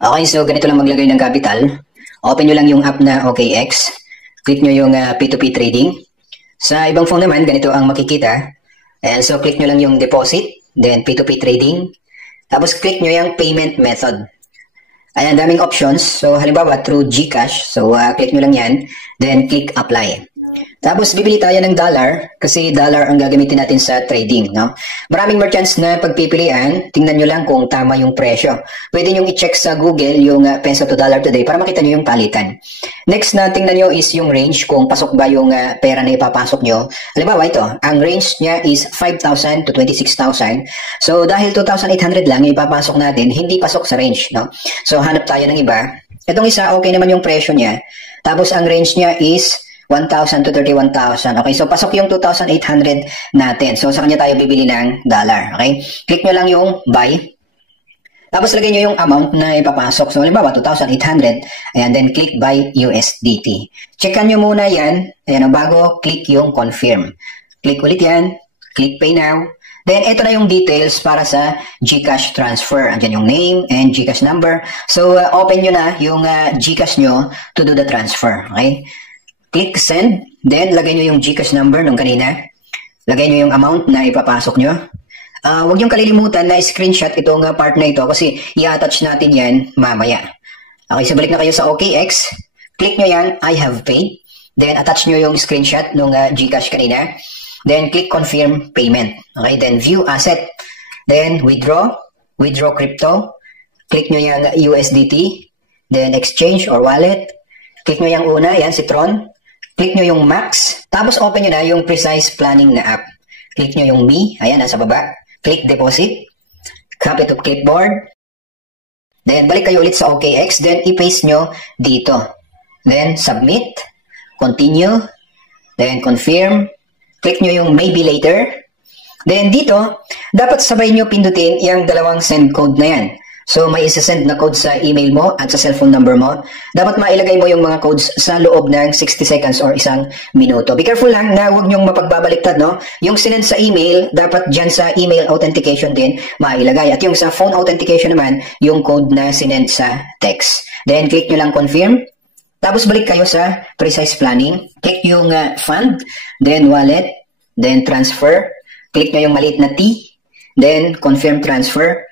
Okay, so ganito lang maglagay ng capital. Open nyo lang yung app na OKX. Click nyo yung P2P trading. Sa ibang phone naman, ganito ang makikita. And so click nyo lang yung deposit, then P2P trading. Tapos click nyo yung payment method. Ayan, daming options. So halimbawa, through GCash. So click nyo lang yan, then click apply. Tapos bibili tayo ng dollar kasi dollar ang gagamitin natin sa trading, no? Maraming merchants na pagpipilian, tingnan nyo lang kung tama yung presyo. Pwede nyo i-check sa Google yung peso to dollar today para makita nyo yung palitan. Next na tingnan nyo is yung range, kung pasok ba yung pera na ipapasok nyo. Halimbawa ito, ang range niya is 5,000 to 26,000. So dahil 2,800 lang ipapasok natin, hindi pasok sa range, no? So hanap tayo ng iba. Itong isa, okay naman yung presyo niya. Tapos ang range niya is 1,000 to 31,000. Okay, so pasok yung 2,800 natin. So sa kanya tayo bibili ng dollar. Okay, click nyo lang yung buy. Tapos lagay nyo yung amount na ipapasok. So halimbawa 2,800. Ayan, then click buy USDT. Checkan nyo muna yan. Ayan, bago click yung confirm. Click ulit yan. Click pay now. Then ito na yung details para sa GCash transfer. Andyan yung name and GCash number. So open nyo na yung GCash nyo to do the transfer. Okay. Click send, then lagay nyo yung GCash number nung kanina. Lagay nyo yung amount na ipapasok nyo. Huwag nyo kalilimutan na screenshot itong part na ito kasi i-attach natin yan mamaya. Okay, so balik na kayo sa OKX. Click nyo yan, I have paid. Then attach nyo yung screenshot nung GCash kanina. Then click confirm payment. Okay, then view asset. Then withdraw crypto. Click nyo yung USDT. Then exchange or wallet. Click nyo yung una, yan si Tron. Click nyo yung Max. Tapos open nyo na yung Precise Planning na app. Click nyo yung Me. Ayan, nasa baba. Click Deposit. Copy to clipboard. Then, balik kayo ulit sa OKX. Then, i-paste nyo dito. Then, Submit. Continue. Then, Confirm. Click nyo yung Maybe Later. Then, dito, dapat sabay nyo pindutin yung dalawang send code na yan. So, may isa-send na code sa email mo at sa cellphone number mo. Dapat mailagay mo yung mga codes sa loob ng 60 seconds or 1 minuto. Be careful lang na huwag nyong mapagbabaliktad, no? Yung sinend sa email, dapat dyan sa email authentication din mailagay. At yung sa phone authentication naman, yung code na sinend sa text. Then, click nyo lang confirm. Tapos, balik kayo sa Precise Planning. Click yung fund, then wallet, then transfer. Click nyo yung maliit na T, then confirm transfer.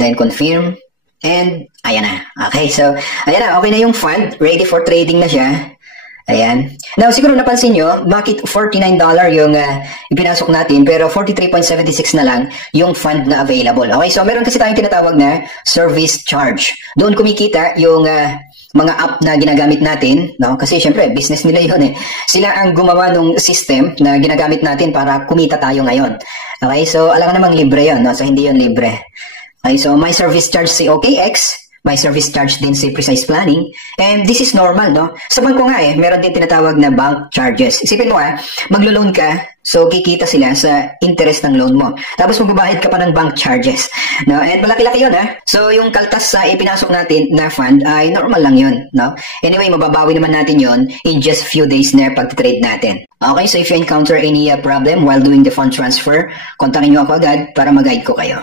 Then confirm, and ayan na. Okay, so ayan na, okay na yung fund, ready for trading na siya. Ayan. Now, siguro napansin nyo, bakit $49 yung ipinasok natin, pero 43.76 na lang yung fund na available. Okay, so meron kasi tayong tinatawag na service charge. Doon kumikita yung mga app na ginagamit natin, no? Kasi syempre, business nila yun eh. Sila ang gumawa ng system na ginagamit natin para kumita tayo ngayon. Okay, so alam namang libre yun, no? So hindi yun libre. Okay, so may service charge si OKX, may service charge din si Precise Planning, and this is normal, no? Sa bangko nga meron din tinatawag na bank charges. Isipin mo maglo-loan ka, so kikita sila sa interest ng loan mo. Tapos magbabayad ka pa ng bank charges, no? And malaki-laki yun, So yung kaltas sa ipinasok natin na fund ay normal lang yun, no? Anyway, mababawi naman natin yun in just few days na pag-trade natin. Okay, so if you encounter any problem while doing the fund transfer, kontakin nyo ako agad para mag-guide ko kayo.